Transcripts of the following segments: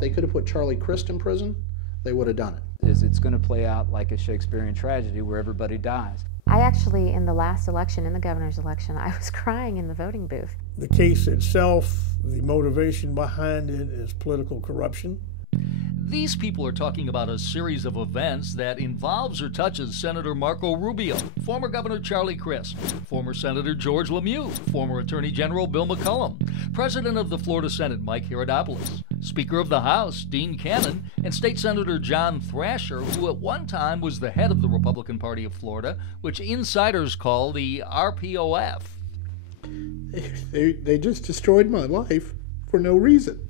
They could have put Charlie Crist in prison, they would have done it. It's going to play out like a Shakespearean tragedy where everybody dies. I actually, in the last election, in the governor's election, I was crying in the voting booth. The case itself, the motivation behind it is political corruption. These people are talking about a series of events that involves or touches Senator Marco Rubio, former Governor Charlie Crist, former Senator George Lemieux, former Attorney General Bill McCollum, President of the Florida Senate Mike Herodopoulos, Speaker of the House Dean Cannon, and State Senator John Thrasher, who at one time was the head of the Republican Party of Florida, which insiders call the RPOF. They just destroyed my life for no reason.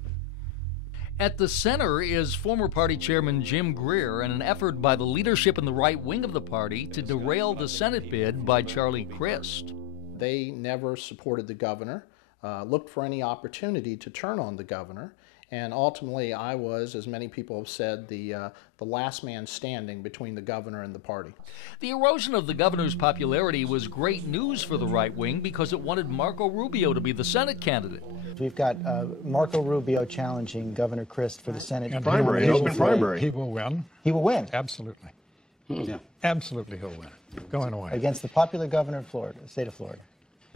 At the center is former party chairman Jim Greer in an effort by the leadership in the right wing of the party to derail the Senate bid by Charlie Crist. They never supported the governor, looked for any opportunity to turn on the governor, and ultimately I was, as many people have said, the last man standing between the governor and the party. The erosion of the governor's popularity was great news for the right wing because it wanted Marco Rubio to be the Senate candidate. We've got Marco Rubio challenging Governor Crist for the Senate primary, open primary. He will win. He will win. Absolutely. Yeah. Absolutely he'll win. Going away. Against the popular governor of Florida, the state of Florida.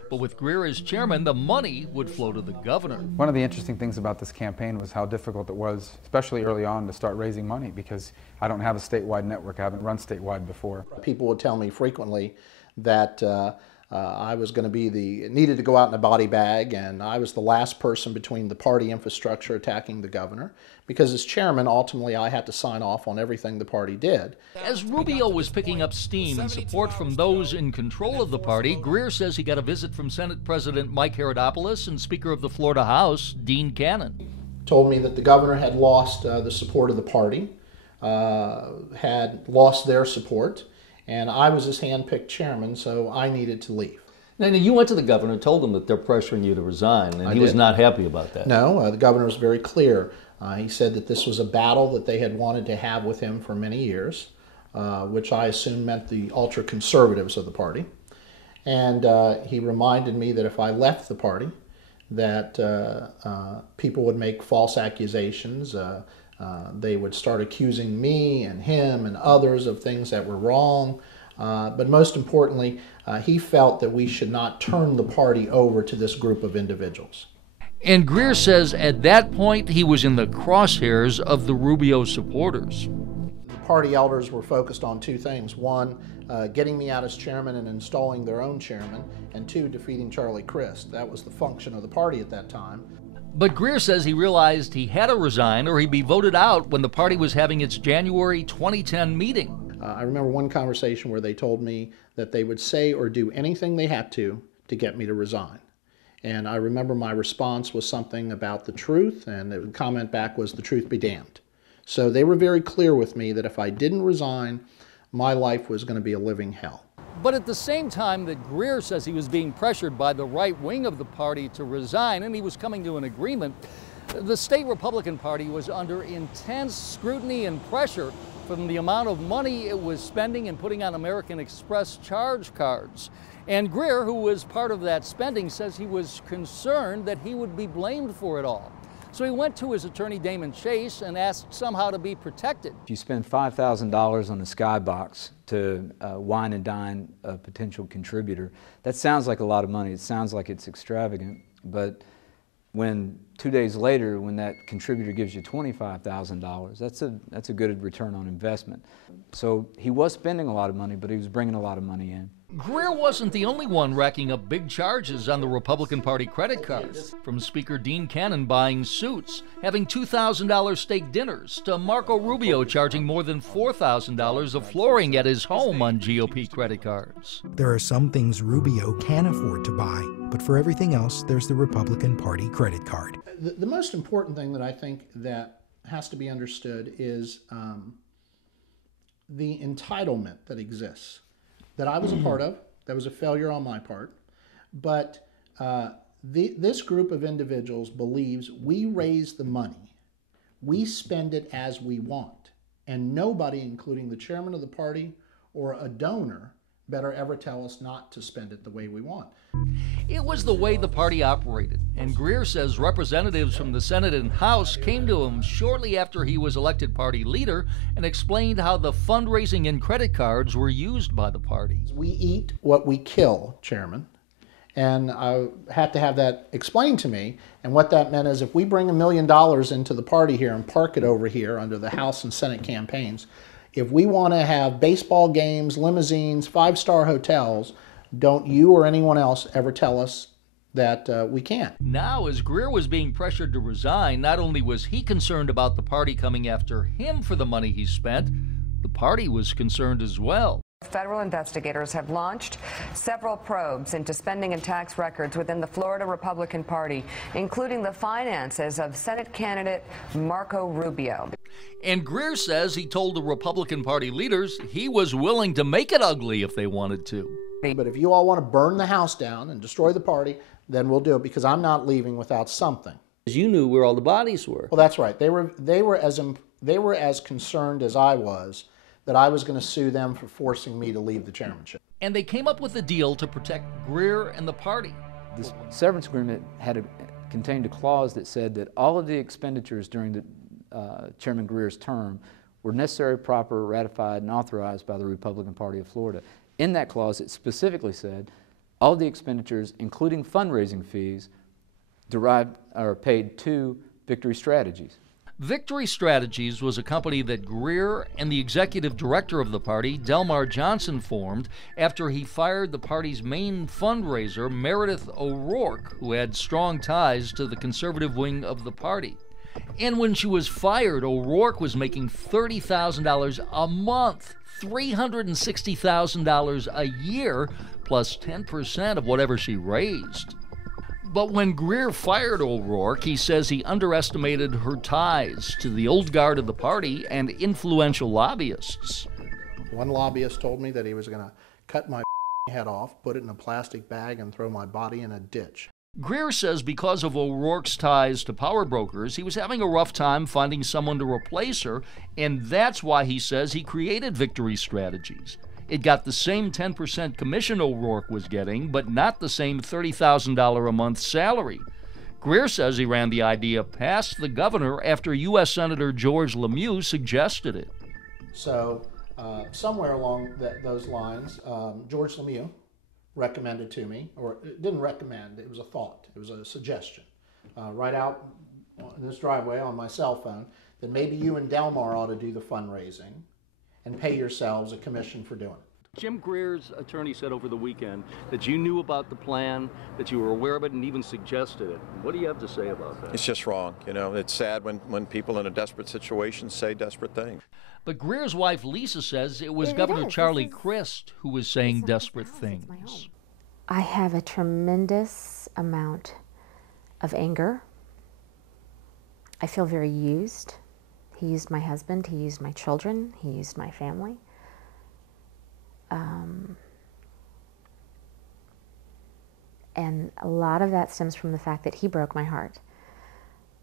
But with Greer as chairman, the money would flow to the governor. One of the interesting things about this campaign was how difficult it was, especially early on, to start raising money because I don't have a statewide network. I haven't run statewide before. People would tell me frequently that I was going to be needed to go out in a body bag, and I was the last person between the party infrastructure attacking the governor, because as chairman, ultimately I had to sign off on everything the party did. As Rubio was picking up steam and support from those in control of the party, Greer says he got a visit from Senate President Mike Herodopoulos and Speaker of the Florida House, Dean Cannon. Told me that the governor had lost the support of the party, had lost their support, and I was his hand-picked chairman, so I needed to leave. Now, you went to the governor and told him that they're pressuring you to resign, and he was not happy about that. No, the governor was very clear. He said that this was a battle that they had wanted to have with him for many years, which I assume meant the ultra-conservatives of the party. And he reminded me that if I left the party, that people would make false accusations. They would start accusing me and him and others of things that were wrong. But most importantly, he felt that we should not turn the party over to this group of individuals. And Greer says at that point he was in the crosshairs of the Rubio supporters. The party elders were focused on two things. One, getting me out as chairman and installing their own chairman, and two, defeating Charlie Crist. That was the function of the party at that time. But Greer says he realized he had to resign or he'd be voted out when the party was having its January 2010 meeting. I remember one conversation where they told me that they would say or do anything they had to get me to resign. And I remember my response was something about the truth, and the comment back was, "The truth be damned." So they were very clear with me that if I didn't resign, my life was going to be a living hell. But at the same time that Greer says he was being pressured by the right wing of the party to resign, and he was coming to an agreement, the state Republican Party was under intense scrutiny and pressure from the amount of money it was spending and putting on American Express charge cards. And Greer, who was part of that spending, says he was concerned that he would be blamed for it all. So he went to his attorney, Damon Chase, and asked somehow to be protected. If you spend $5,000 on a skybox to wine and dine a potential contributor, that sounds like a lot of money. It sounds like it's extravagant. But when 2 days later, when that contributor gives you $25,000, that's a good return on investment. So he was spending a lot of money, but he was bringing a lot of money in. Greer wasn't the only one racking up big charges on the Republican Party credit cards, from Speaker Dean Cannon buying suits, having $2,000 steak dinners, to Marco Rubio charging more than $4,000 of flooring at his home on GOP credit cards. There are some things Rubio can afford to buy, but for everything else, there's the Republican Party credit card. The most important thing that I think that has to be understood is the entitlement that exists, that I was a part of. That was a failure on my part. But this group of individuals believes we raise the money. We spend it as we want. And nobody, including the chairman of the party or a donor, better ever tell us not to spend it the way we want. It was the way the party operated, and Greer says representatives from the Senate and House came to him shortly after he was elected party leader and explained how the fundraising and credit cards were used by the party. We eat what we kill, Chairman, and I had to have that explained to me, and what that meant is if we bring $1 million into the party here and park it over here under the House and Senate campaigns, if we want to have baseball games, limousines, five-star hotels, don't you or anyone else ever tell us that we can't. Now, as Greer was being pressured to resign, not only was he concerned about the party coming after him for the money he spent, the party was concerned as well. Federal investigators have launched several probes into spending and tax records within the Florida Republican Party, including the finances of Senate candidate Marco Rubio. And Greer says he told the Republican Party leaders he was willing to make it ugly if they wanted to. But if you all want to burn the house down and destroy the party, then we'll do it, because I'm not leaving without something. You knew where all the bodies were. Well, that's right. They were as concerned as I was that I was going to sue them for forcing me to leave the chairmanship. And they came up with a deal to protect Greer and the party. This severance agreement contained a clause that said that all of the expenditures during the Chairman Greer's term were necessary, proper, ratified, and authorized by the Republican Party of Florida. In that clause, it specifically said all of the expenditures, including fundraising fees, derived or paid to Victory Strategies. Victory Strategies was a company that Greer and the executive director of the party, Delmar Johnson, formed after he fired the party's main fundraiser, Meredith O'Rourke, who had strong ties to the conservative wing of the party. And when she was fired, O'Rourke was making $30,000 a month, $360,000 a year, plus 10% of whatever she raised. But when Greer fired O'Rourke, he says he underestimated her ties to the old guard of the party and influential lobbyists. One lobbyist told me that he was going to cut my head off, put it in a plastic bag, and throw my body in a ditch. Greer says because of O'Rourke's ties to power brokers, he was having a rough time finding someone to replace her, and that's why he says he created Victory Strategies. It got the same 10% commission O'Rourke was getting, but not the same $30,000 a month salary. Greer says he ran the idea past the governor after U.S. Senator George Lemieux suggested it. So somewhere along those lines, George Lemieux recommended to me, or didn't recommend, it was a thought, it was a suggestion, right out in this driveway on my cell phone, that maybe you and Delmar ought to do the fundraising and pay yourselves a commission for doing it. Jim Greer's attorney said over the weekend that you knew about the plan, that you were aware of it, and even suggested it. What do you have to say about that? It's just wrong. You know, it's sad when people in a desperate situation say desperate things. But Greer's wife, Lisa, says it was Governor Charlie Crist who was saying desperate things. I have a tremendous amount of anger. I feel very used. He used my husband, he used my children, he used my family. And a lot of that stems from the fact that he broke my heart.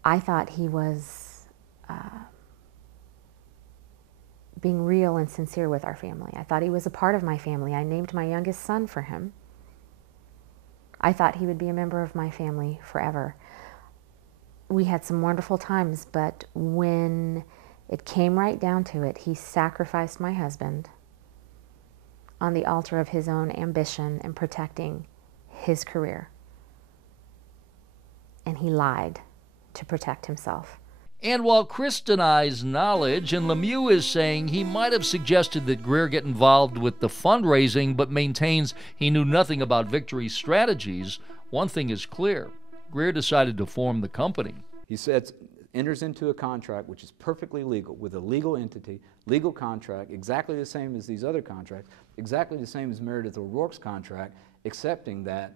I thought he was being real and sincere with our family. I thought he was a part of my family. I named my youngest son for him. I thought he would be a member of my family forever. We had some wonderful times, but when it came right down to it, he sacrificed my husband on the altar of his own ambition and protecting his career. And he lied to protect himself. And while Crist denies knowledge, and Lemieux is saying he might have suggested that Greer get involved with the fundraising, but maintains he knew nothing about Victory Strategies, one thing is clear. Greer decided to form the company. He enters into a contract which is perfectly legal with a legal entity, legal contract, exactly the same as these other contracts, exactly the same as Meredith O'Rourke's contract, excepting that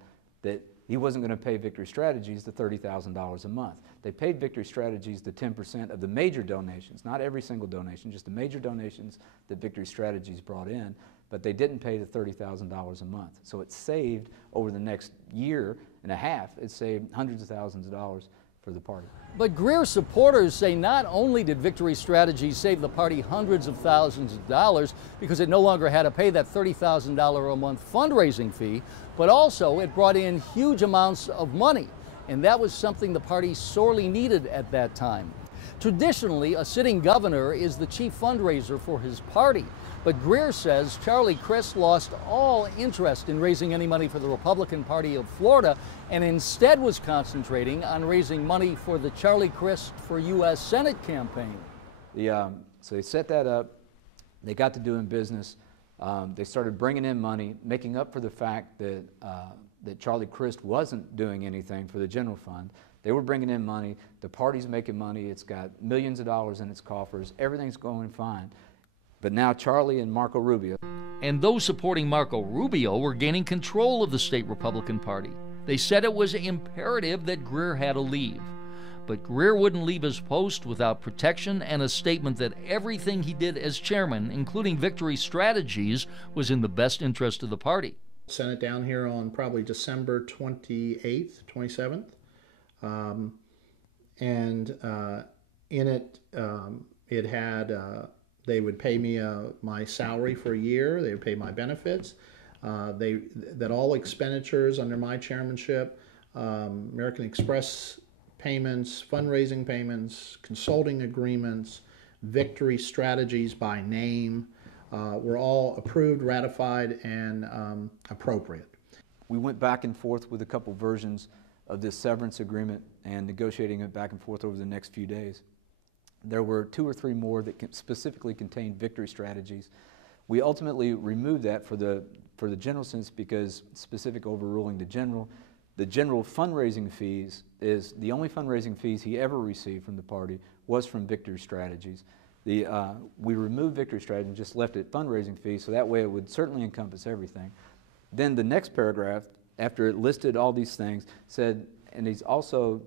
he wasn't going to pay Victory Strategies the $30,000 a month. They paid Victory Strategies the 10% of the major donations, not every single donation, just the major donations that Victory Strategies brought in, but they didn't pay the $30,000 a month. So it saved, over the next year and a half, it saved hundreds of thousands of dollars for the party. But Greer supporters say not only did Victory Strategies save the party hundreds of thousands of dollars because it no longer had to pay that $30,000 a month fundraising fee, but also it brought in huge amounts of money. And that was something the party sorely needed at that time. Traditionally, a sitting governor is the chief fundraiser for his party. But Greer says Charlie Crist lost all interest in raising any money for the Republican Party of Florida and instead was concentrating on raising money for the Charlie Crist for U.S. Senate campaign. So they set that up. They got to doing business. They started bringing in money, making up for the fact that, that Charlie Crist wasn't doing anything for the general fund. They were bringing in money. The party's making money. It's got millions of dollars in its coffers. Everything's going fine. But now Charlie and Marco Rubio. And those supporting Marco Rubio were gaining control of the state Republican Party. They said it was imperative that Greer had to leave. But Greer wouldn't leave his post without protection and a statement that everything he did as chairman, including Victory Strategies, was in the best interest of the party. Sent it down here on probably December 28th, 27th. In it, it had, they would pay me my salary for a year, they would pay my benefits, that all expenditures under my chairmanship, American Express payments, fundraising payments, consulting agreements, Victory Strategies by name, were all approved, ratified, and appropriate. We went back and forth with a couple versions of this severance agreement and negotiating it back and forth over the next few days. There were 2 or 3 more that specifically contained Victory Strategies. We ultimately removed that for the general sense because specific overruling the general fundraising fees is the only fundraising fees he ever received from the party was from Victory Strategies. We removed Victory Strategies and just left it fundraising fees, so that way it would certainly encompass everything. Then the next paragraph, after it listed all these things, said, and he's also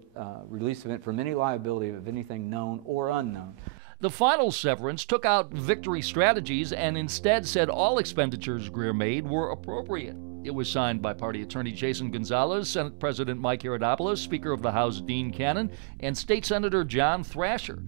released of it from any liability of anything known or unknown. The final severance took out Victory Strategies and instead said all expenditures Greer made were appropriate. It was signed by Party Attorney Jason Gonzalez, Senate President Mike Herodopoulos, Speaker of the House Dean Cannon, and State Senator John Thrasher.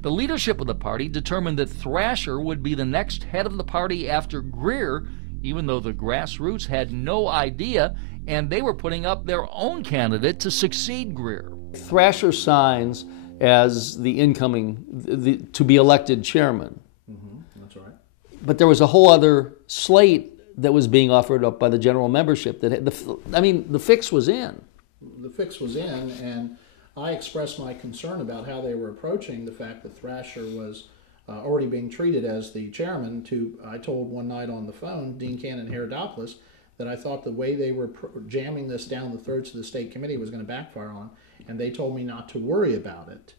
The leadership of the party determined that Thrasher would be the next head of the party after Greer, even though the grassroots had no idea and they were putting up their own candidate to succeed Greer. Thrasher signs as the incoming, to be elected chairman. That's right. But there was a whole other slate that was being offered up by the general membership. The fix was in. The fix was in, and I expressed my concern about how they were approaching the fact that Thrasher was already being treated as the chairman. I told one night on the phone, Dean Cannon and Herodopoulos, that I thought the way they were jamming this down the throats of the state committee was going to backfire on, and they told me not to worry about it.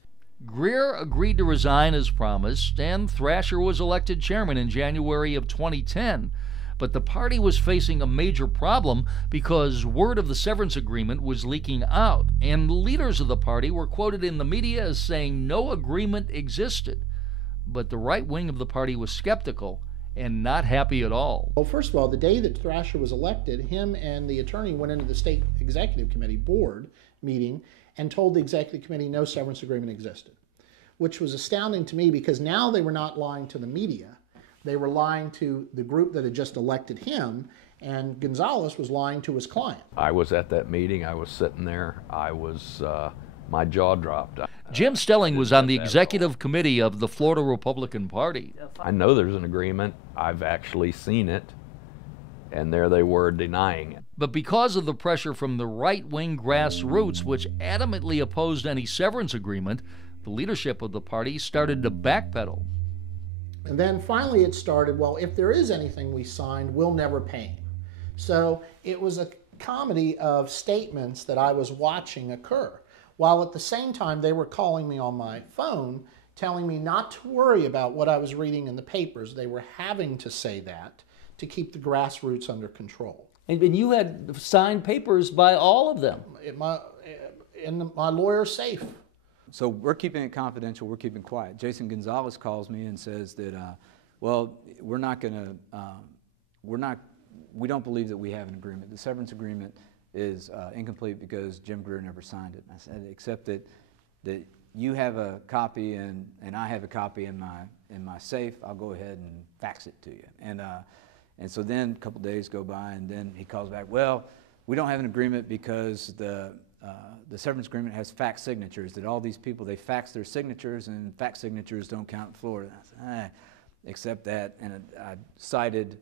Greer agreed to resign as promised, and Thrasher was elected chairman in January of 2010. But the party was facing a major problem because word of the severance agreement was leaking out, and leaders of the party were quoted in the media as saying no agreement existed. But the right wing of the party was skeptical and not happy at all. Well, first of all, the day that Thrasher was elected, him and the attorney went into the state executive committee board meeting and told the executive committee no severance agreement existed, which was astounding to me because now they were not lying to the media. They were lying to the group that had just elected him, and Gonzalez was lying to his client. I was at that meeting. I was sitting there. My jaw dropped. Jim Stelling was on the executive committee of the Florida Republican Party. I know there's an agreement. I've actually seen it, and there they were denying it. But because of the pressure from the right-wing grassroots, which adamantly opposed any severance agreement, the leadership of the party started to backpedal. And then finally it started, well, if there is anything we signed, we'll never pay him. So it was a comedy of statements that I was watching occur, while at the same time they were calling me on my phone, telling me not to worry about what I was reading in the papers. They were having to say that to keep the grassroots under control. And you had signed papers by all of them. In my lawyer's safe. So we're keeping it confidential, we're keeping quiet. Jason Gonzalez calls me and says that, well, we don't believe that we have an agreement. The severance agreement is incomplete because Jim Greer never signed it. I said, except that that you have a copy and I have a copy in my safe. I'll go ahead and fax it to you. And so then a couple days go by, and then he calls back, well, we don't have an agreement because the severance agreement has fax signatures, that all these people, they fax their signatures, and fax signatures don't count in Florida. I said, accept that. And I cited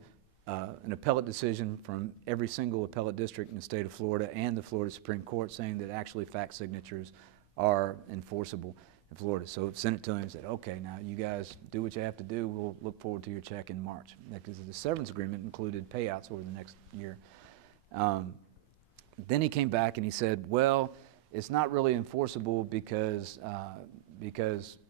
an appellate decision from every single appellate district in the state of Florida and the Florida Supreme Court saying that actually fax signatures are enforceable in Florida. So sent it to him and said, okay, now you guys do what you have to do. We'll look forward to your check in March. Because the severance agreement included payouts over the next year. Then he came back and he said, well, it's not really enforceable because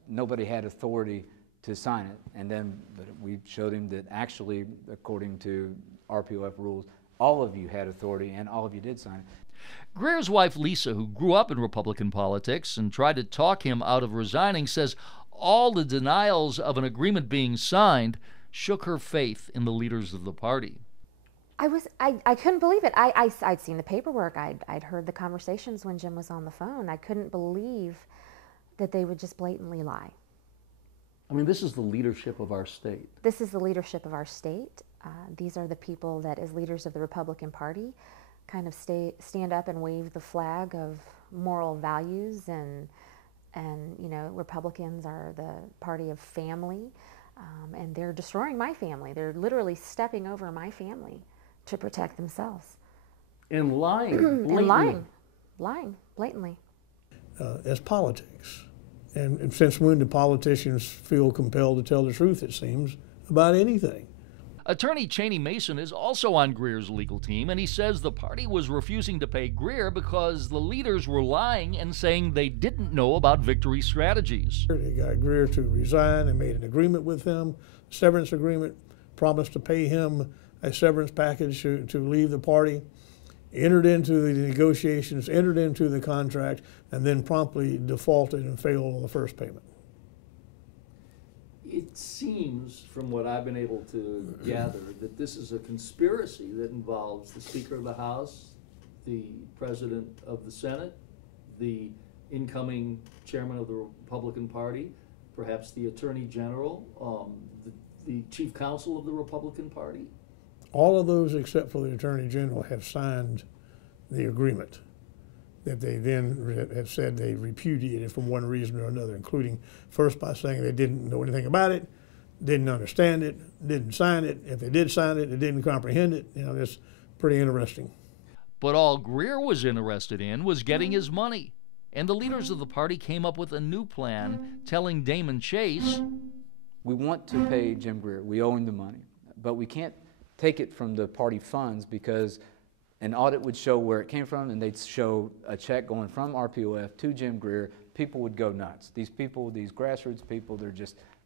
nobody had authority to sign it. And then we showed him that actually, according to RPOF rules, all of you had authority and all of you did sign it. Greer's wife, Lisa, who grew up in Republican politics and tried to talk him out of resigning, says all the denials of an agreement being signed shook her faith in the leaders of the party. I couldn't believe it. I'd seen the paperwork. I'd heard the conversations when Jim was on the phone. I couldn't believe that they would just blatantly lie. I mean, this is the leadership of our state. This is the leadership of our state. These are the people that, as leaders of the Republican Party, kind of stand up and wave the flag of moral values, and you know, Republicans are the party of family, and they're destroying my family. They're literally stepping over my family to protect themselves. And lying. And lying blatantly. As politics. And since when do politicians feel compelled to tell the truth, it seems, about anything? Attorney Cheney Mason is also on Greer's legal team, and he says the party was refusing to pay Greer because the leaders were lying and saying they didn't know about victory strategies. They got Greer to resign and made an agreement with him, severance agreement, promised to pay him a severance package to leave the party, entered into the negotiations, entered into the contract, and then promptly defaulted and failed on the first payment. It seems, from what I've been able to gather, that this is a conspiracy that involves the Speaker of the House, the President of the Senate, the incoming Chairman of the Republican Party, perhaps the Attorney General, the Chief Counsel of the Republican Party. All of those except for the Attorney General have signed the agreement that they then have said they repudiated for one reason or another, including first by saying they didn't know anything about it, didn't understand it, didn't sign it. If they did sign it, they didn't comprehend it. You know, that's pretty interesting. But all Greer was interested in was getting his money. And the leaders of the party came up with a new plan, telling Damon Chase, we want to pay Jim Greer. We owe him the money. But we can't take it from the party funds because an audit would show where it came from, and they'd show a check going from RPOF to Jim Greer. People would go nuts. These people, these grassroots people,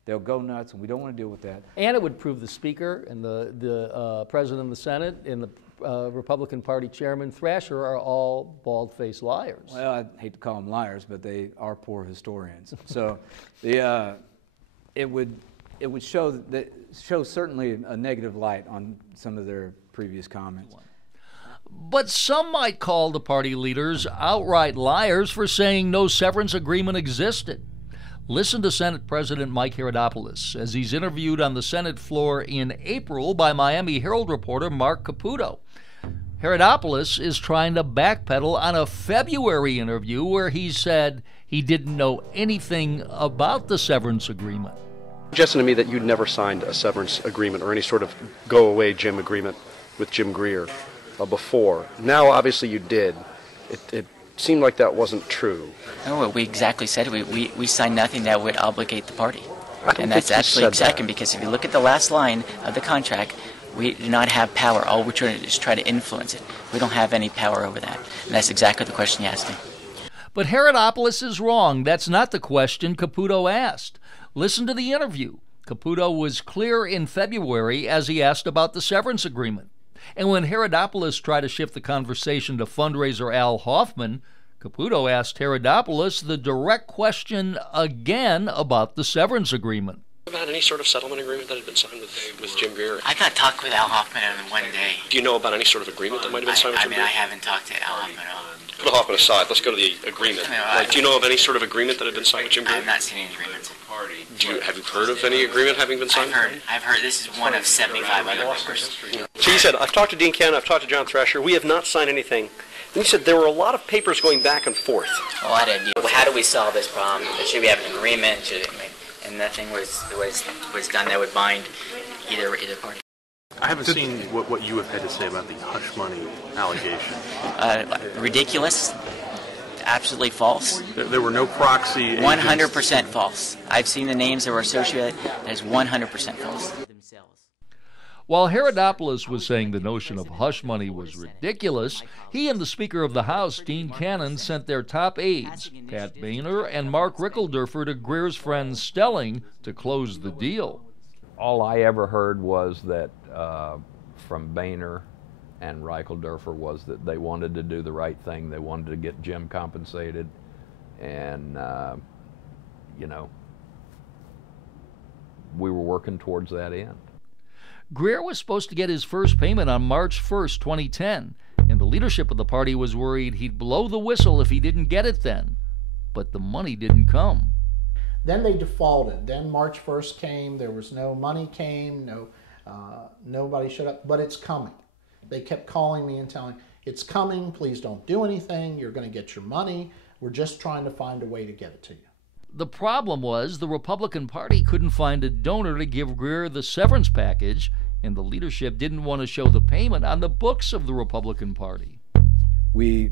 they'll go nuts, and we don't want to deal with that. And it would prove the Speaker and the President of the Senate and the Republican Party Chairman Thrasher are all bald-faced liars. Well, I hate to call them liars, but they are poor historians. So it would show certainly a negative light on some of their previous comments. But some might call the party leaders outright liars for saying no severance agreement existed. Listen to Senate President Mike Herodopoulos as he's interviewed on the Senate floor in April by Miami Herald reporter Mark Caputo. Herodopoulos is trying to backpedal on a February interview where he said he didn't know anything about the severance agreement. Suggesting to me that you'd never signed a severance agreement or any sort of go-away Jim agreement with Jim Greer before. Now, obviously, you did. It seemed like that wasn't true. No, what we exactly said, we signed nothing that would obligate the party. And that's actually exactly because if you look at the last line of the contract, we do not have power. All we're trying to do is try to influence it. We don't have any power over that. And that's exactly the question you asked me. But Herodopoulos is wrong. That's not the question Caputo asked. Listen to the interview. Caputo was clear in February as he asked about the severance agreement. And when Herodopoulos tried to shift the conversation to fundraiser Al Hoffman, Caputo asked Herodopoulos the direct question again about the severance agreement. About any sort of settlement agreement that had been signed with Jim Greer? I got talked with Al Hoffman on one day. Do you know about any sort of agreement that might have been signed with Jim Greer? I haven't talked to Al Hoffman at all. Put off an aside. Let's go to the agreement. Do you know of any sort of agreement that had been signed with Jim Greer? I've not seen any agreements. Have you heard of any agreement having been signed? I've heard this is one of 75 other members. So you said, I've talked to Dean Cannon, I've talked to John Thrasher, we have not signed anything. And you said there were a lot of papers going back and forth. Well, I didn't. Well, how do we solve this problem? Should we have an agreement? And nothing was done that would bind either party. I haven't seen what you have had to say about the hush money allegation. Ridiculous. Absolutely false. There were no proxy 100% false. I've seen the names that were associated. That is 100% false. While Herodopoulos was saying the notion of hush money was ridiculous, he and the Speaker of the House, Dean Cannon, sent their top aides, Pat Boehner and Mark Rickeldorfer, to Greer's friend Stelling to close the deal. All I ever heard was that from Boehner and Rickeldorfer was that they wanted to do the right thing. They wanted to get Jim compensated, and you know, we were working towards that end. Greer was supposed to get his first payment on March 1st, 2010, and the leadership of the party was worried he'd blow the whistle if he didn't get it then. But the money didn't come. Then they defaulted. Then March 1st came, there was no money came, nobody showed up, but it's coming. They kept calling me and telling, it's coming, please don't do anything, you're going to get your money, we're just trying to find a way to get it to you. The problem was the Republican Party couldn't find a donor to give Greer the severance package, and the leadership didn't want to show the payment on the books of the Republican Party. We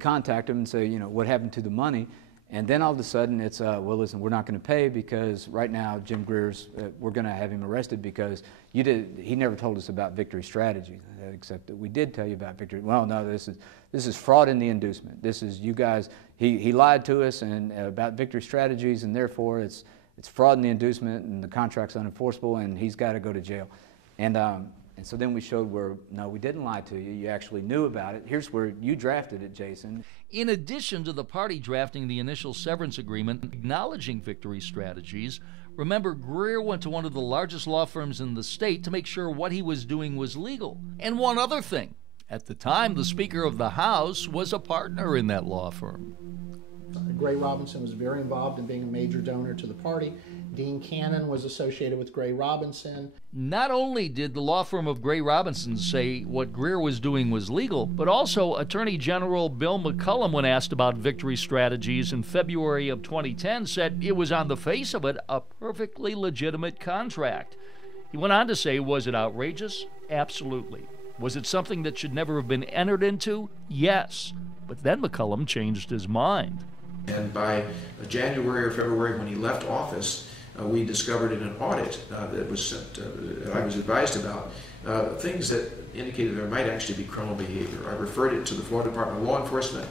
contact them and say, you know, what happened to the money? And then all of a sudden it's, well, listen, we're not going to pay because right now Jim Greer's, we're going to have him arrested because he never told us about Victory Strategy, except that we did tell you about Victory. Well, no, this is fraud in the inducement. This is you guys, he lied to us and about Victory Strategies, and therefore it's fraud in the inducement and the contract's unenforceable and he's got to go to jail. And so then we showed where, no, we didn't lie to you. You actually knew about it. Here's where you drafted it, Jason. In addition to the party drafting the initial severance agreement acknowledging Victory Strategies, remember, Greer went to one of the largest law firms in the state to make sure what he was doing was legal. And one other thing, at the time, the Speaker of the House was a partner in that law firm. Gray Robinson was very involved in being a major donor to the party. Dean Cannon was associated with Gray Robinson. Not only did the law firm of Gray Robinson say what Greer was doing was legal, but also Attorney General Bill McCollum, when asked about Victory Strategies in February of 2010, said it was on the face of it a perfectly legitimate contract. He went on to say, was it outrageous? Absolutely. Was it something that should never have been entered into? Yes. But then McCollum changed his mind. And by January or February, when he left office, we discovered in an audit that was sent, that I was advised about, things that indicated there might actually be criminal behavior. I referred it to the Florida Department of Law Enforcement.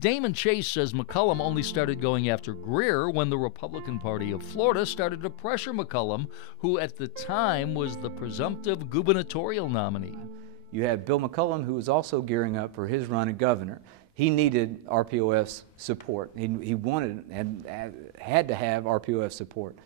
Damon Chase says McCollum only started going after Greer when the Republican Party of Florida started to pressure McCollum, who at the time was the presumptive gubernatorial nominee. You had Bill McCollum, who was also gearing up for his run at governor. He needed RPOF's support. He wanted and had to have RPOF support.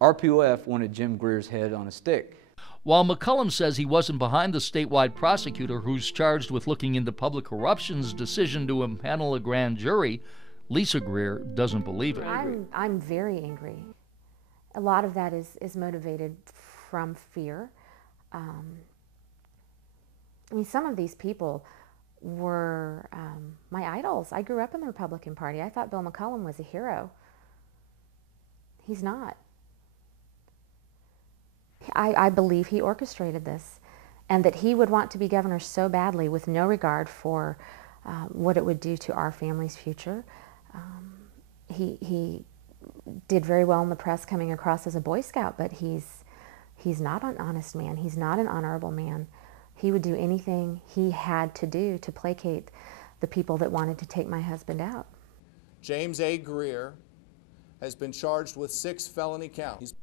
RPOF wanted Jim Greer's head on a stick. While McCollum says he wasn't behind the statewide prosecutor who's charged with looking into public corruption's decision to impanel a grand jury, Lisa Greer doesn't believe it. I'm very angry. A lot of that is motivated from fear. I mean, some of these people were my idols. I grew up in the Republican Party. I thought Bill McCollum was a hero. He's not. I believe he orchestrated this, and that he would want to be governor so badly with no regard for what it would do to our family's future. He did very well in the press coming across as a Boy Scout, but he's not an honest man. He's not an honorable man. He would do anything he had to do to placate the people that wanted to take my husband out. James A. Greer has been charged with 6 felony counts.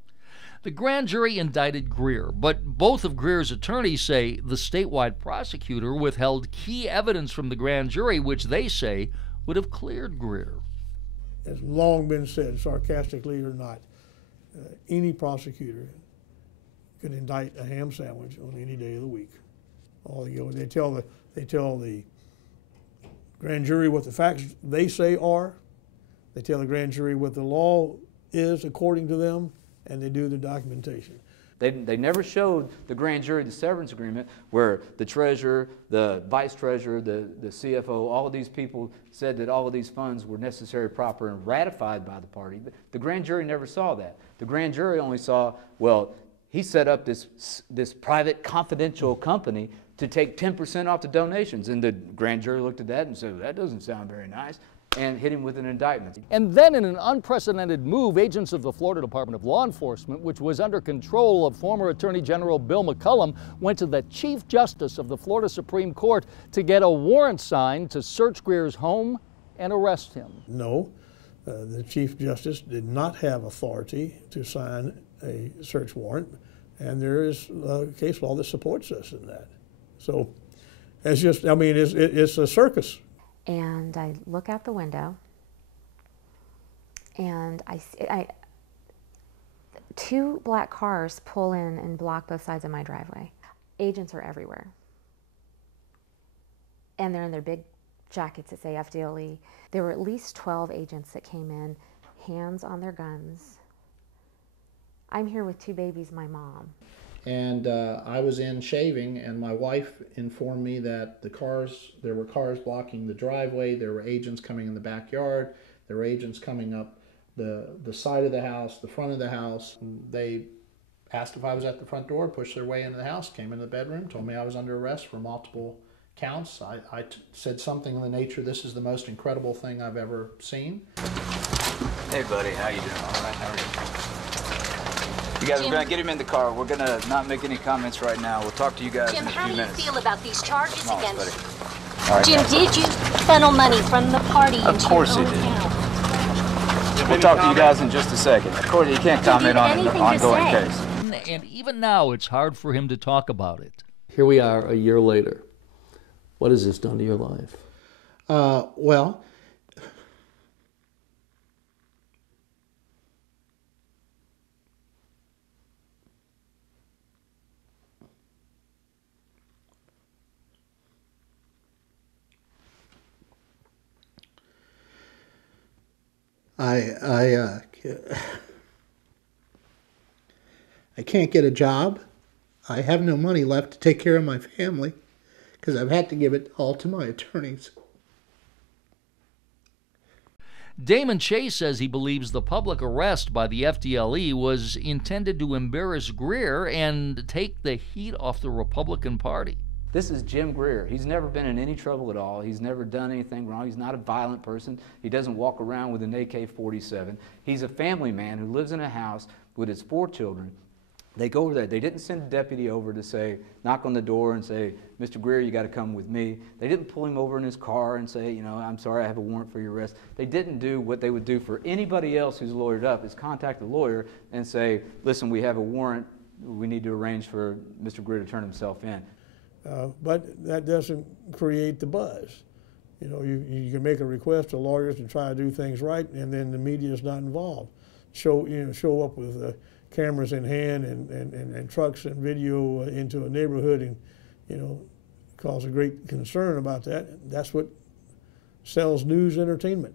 The grand jury indicted Greer, but both of Greer's attorneys say the statewide prosecutor withheld key evidence from the grand jury, which they say would have cleared Greer. It's long been said, sarcastically or not, any prosecutor could indict a ham sandwich on any day of the week. They tell the grand jury what the facts they say are. They tell the grand jury what the law is according to them, and they do the documentation. They never showed the grand jury the severance agreement where the treasurer, the vice treasurer, the CFO, all of these people said that all of these funds were necessary, proper, and ratified by the party. But the grand jury never saw that. The grand jury only saw, well, he set up this private confidential company to take 10% off the donations. And the grand jury looked at that and said, that doesn't sound very nice, and hit him with an indictment. And then in an unprecedented move, agents of the Florida Department of Law Enforcement, which was under control of former Attorney General Bill McCollum, went to the Chief Justice of the Florida Supreme Court to get a warrant signed to search Greer's home and arrest him. No, the Chief Justice did not have authority to sign a search warrant, and there is case law that supports us in that. So it's just, I mean, it's a circus. And I look out the window, and two black cars pull in and block both sides of my driveway. Agents are everywhere. And they're in their big jackets that say FDLE. There were at least 12 agents that came in, hands on their guns. I'm here with two babies, my mom. And I was in shaving, and my wife informed me that there were cars blocking the driveway, there were agents coming in the backyard, there were agents coming up the side of the house, the front of the house. They asked if I was at the front door, pushed their way into the house, came into the bedroom, told me I was under arrest for multiple counts. I said something in the nature, this is the most incredible thing I've ever seen. Hey buddy, how you doing? All right, how are you? You guys, we're going to get him in the car. We're going to not make any comments right now. We'll talk to you guys in a few minutes. Jim, how do you feel about these charges against you? Right, Jim, did you funnel money from the party into your own account? We'll talk to you guys in just a second. Of course, you can't comment on an ongoing case. And even now, it's hard for him to talk about it. Here we are a year later. What has this done to your life? Well, I can't get a job. I have no money left to take care of my family because I've had to give it all to my attorneys. Damon Chase says he believes the public arrest by the FDLE was intended to embarrass Greer and take the heat off the Republican Party. This is Jim Greer. He's never been in any trouble at all. He's never done anything wrong. He's not a violent person. He doesn't walk around with an AK-47. He's a family man who lives in a house with his 4 children. They go over there. They didn't send a deputy over to say, knock on the door and say, Mr. Greer, you got to come with me. They didn't pull him over in his car and say, you know, I'm sorry, I have a warrant for your arrest. They didn't do what they would do for anybody else who's lawyered up, is contact a lawyer and say, listen, we have a warrant. We need to arrange for Mr. Greer to turn himself in. But that doesn't create the buzz. You know, you can make a request to lawyers to try to do things right, and then the media is not involved. Show up with cameras in hand and trucks and video into a neighborhood, and cause a great concern about that. That's what sells news entertainment.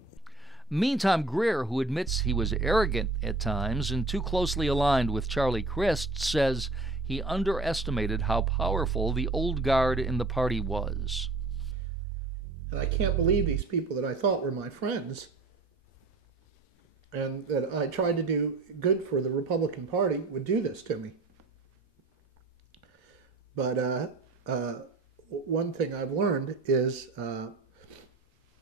Meantime, Greer, who admits he was arrogant at times and too closely aligned with Charlie Crist, says he underestimated how powerful the old guard in the party was. And I can't believe these people that I thought were my friends and that I tried to do good for the Republican Party would do this to me. But one thing I've learned is,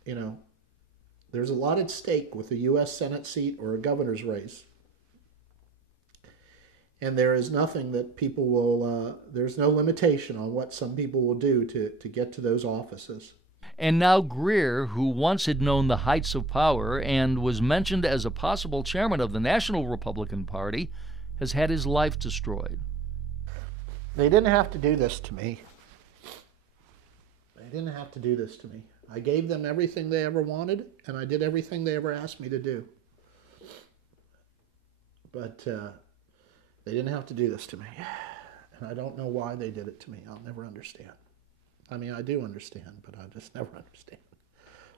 there's a lot at stake with a U.S. Senate seat or a governor's race. And there is nothing that people will, there's no limitation on what some people will do to get to those offices. And now Greer, who once had known the heights of power and was mentioned as a possible chairman of the National Republican Party, has had his life destroyed. They didn't have to do this to me. They didn't have to do this to me. I gave them everything they ever wanted, and I did everything they ever asked me to do. But they didn't have to do this to me. And I don't know why they did it to me. I'll never understand. I mean, I do understand, but I just never understand.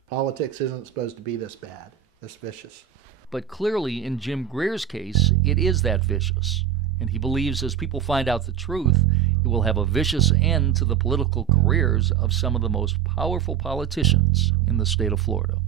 Politics isn't supposed to be this bad, this vicious. But clearly, in Jim Greer's case, it is that vicious. And he believes as people find out the truth, it will have a vicious end to the political careers of some of the most powerful politicians in the state of Florida.